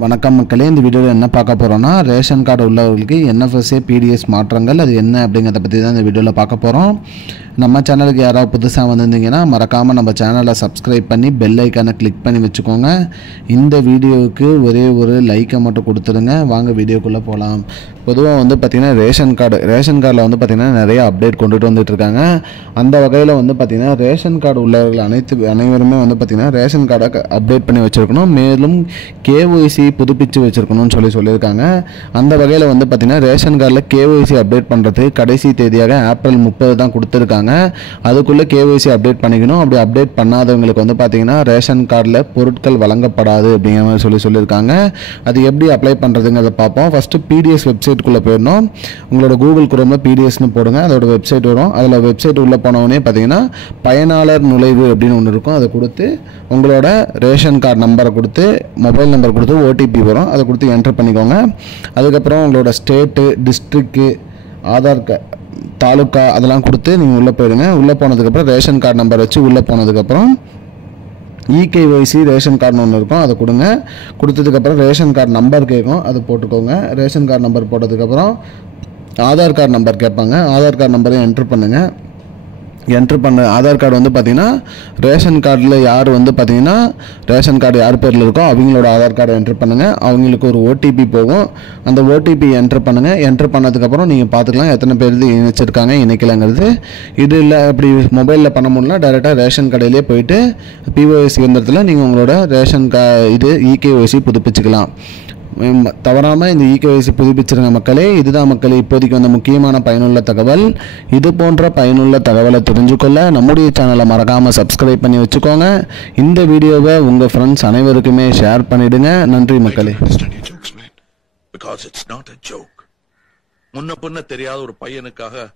வணக்கம் மக்களே, இந்த வீடியோவில் என்ன பார்க்க போகிறோன்னா ரேஷன் கார்டு உள்ளவர்களுக்கு என்எஃப்எஸ்ஏ பிடிஎஸ் மாற்றங்கள் அது என்ன அப்படிங்கிறத பற்றி தான் இந்த வீடியோவில் பார்க்க போகிறோம். நம்ம சேனலுக்கு யாராவது புதுசாக வந்திருந்தீங்கன்னா மறக்காமல் நம்ம சேனலை சப்ஸ்கிரைப் பண்ணி பெல் ஐக்கானை கிளிக் பண்ணி வச்சுக்கோங்க. இந்த வீடியோவுக்கு ஒரே ஒரு லைக்கை மட்டும் கொடுத்துருங்க. வாங்க வீடியோக்குள்ளே போகலாம். பொதுவாக பார்த்திங்கன்னா ரேஷன் கார்டில் பார்த்திங்கன்னா நிறைய அப்டேட் கொண்டுட்டு வந்துட்டு இருக்காங்க. அந்த வகையில் பார்த்திங்கன்னா ரேஷன் கார்டு உள்ளவர்கள் அனைவருமே பார்த்திங்கன்னா ரேஷன் கார்டை அப்டேட் பண்ணி வச்சுருக்கணும். மேலும் கேஒய்சி புதுப்பிச்சு வச்சுருக்கணும்னு சொல்லியிருக்காங்க. அந்த வகையில் பார்த்திங்கன்னா ரேஷன் கார்டில் கேஒய்சி அப்டேட் பண்ணுறதுக்கு கடைசி தேதியாக ஏப்ரல் 30 தான் கொடுத்துருக்காங்க. அதுக்குள்ளே கேஒய்சி அப்டேட் பண்ணிக்கணும். அப்படி அப்டேட் பண்ணாதவங்களுக்கு பார்த்திங்கன்னா ரேஷன் கார்டில் பொருட்கள் வழங்கப்படாது அப்படிங்கிற மாதிரி சொல்லியிருக்காங்க. அது எப்படி அப்ளை பண்ணுறதுங்கிறத பார்ப்போம். ஃபஸ்ட்டு பிடிஎஸ் வெப்சைட்டுக்குள்ளே போயிடணும். உங்களோட கூகுள் குரோமில் பிடிஎஸ்னு போடுங்க, அதோட வெப்சைட் வரும். அதில் வெப்சைட் உள்ளே போனவொடனே பார்த்திங்கன்னா பயனாளர் நுழைவு அப்படின்னு ஒன்று இருக்கும். அதை கொடுத்து உங்களோட ரேஷன் கார்டு நம்பரை கொடுத்து மொபைல் நம்பர் கொடுத்து ஓடிபி வரும், அதை கொடுத்து என்டர் பண்ணிக்கோங்க. அதுக்கப்புறம் உங்களோட ஸ்டேட்டு, டிஸ்ட்ரிக்கு, ஆதார் தாலுக்கா அதெல்லாம் கொடுத்து நீங்கள் உள்ளே போயிடுங்க. உள்ளே போனதுக்கப்புறம் ரேஷன் கார்டு நம்பர் வச்சு உள்ளே போனதுக்கப்புறம் இகேஒய்சி ரேஷன் கார்டுன்னு ஒன்று இருக்கும், அதை கொடுங்க. கொடுத்ததுக்கப்புறம் ரேஷன் கார்டு நம்பர் கேட்கும், அதை போட்டுக்கோங்க. ரேஷன் கார்டு நம்பர் போட்டதுக்கப்புறம் ஆதார் கார்டு நம்பர் கேட்பாங்க. ஆதார் கார்டு நம்பரையும் என்ட்ரு பண்ணுங்கள். என்ட்ரு பண்ண ஆதார் கார்டு பார்த்திங்கன்னா ரேஷன் கார்டில் யார் பார்த்திங்கன்னா ரேஷன் கார்டு யார் பேரில் இருக்கோ அவங்களோட ஆதார் கார்டை என்ட்ரு பண்ணுங்கள். அவங்களுக்கு ஒரு ஓடிபி போகும், அந்த ஓடிபி என்ட்ரு பண்ணுங்கள். என்ட்ரு பண்ணதுக்கப்புறம் நீங்கள் பார்த்துக்கலாம் எத்தனை பேர் இணைச்சிருக்காங்க இணைக்கலைங்கிறது. இது இல்லை அப்படி மொபைலில் பண்ண முடியல, டைரெக்டாக ரேஷன் கடையிலே போயிட்டு பிஓஎஸ் இயந்திரத்தில் நீங்கள் உங்களோட ரேஷன் இகேஒய்சி புதுப்பிச்சுக்கலாம். தவறாமல் இந்த இகேஒய்சி புதுப்பிச்சிருங்க மக்களே. இதுதான் மக்களே இப்போதைக்கு வந்த முக்கியமான பயனுள்ள தகவல். இது போன்ற பயனுள்ள தகவலை தெரிஞ்சுக்கொள்ள நம்முடைய சேனலை மறக்காமல் சப்ஸ்கிரைப் பண்ணி வச்சுக்கோங்க. இந்த வீடியோவை உங்கள் ஃப்ரெண்ட்ஸ் அனைவருக்குமே ஷேர் பண்ணிடுங்க. நன்றி மக்களே. முன்ன பின்ன தெரியாத ஒரு பையனுக்காக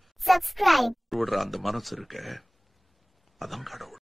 விடுற அந்த மனசு இருக்க, அதான் கடவுள்.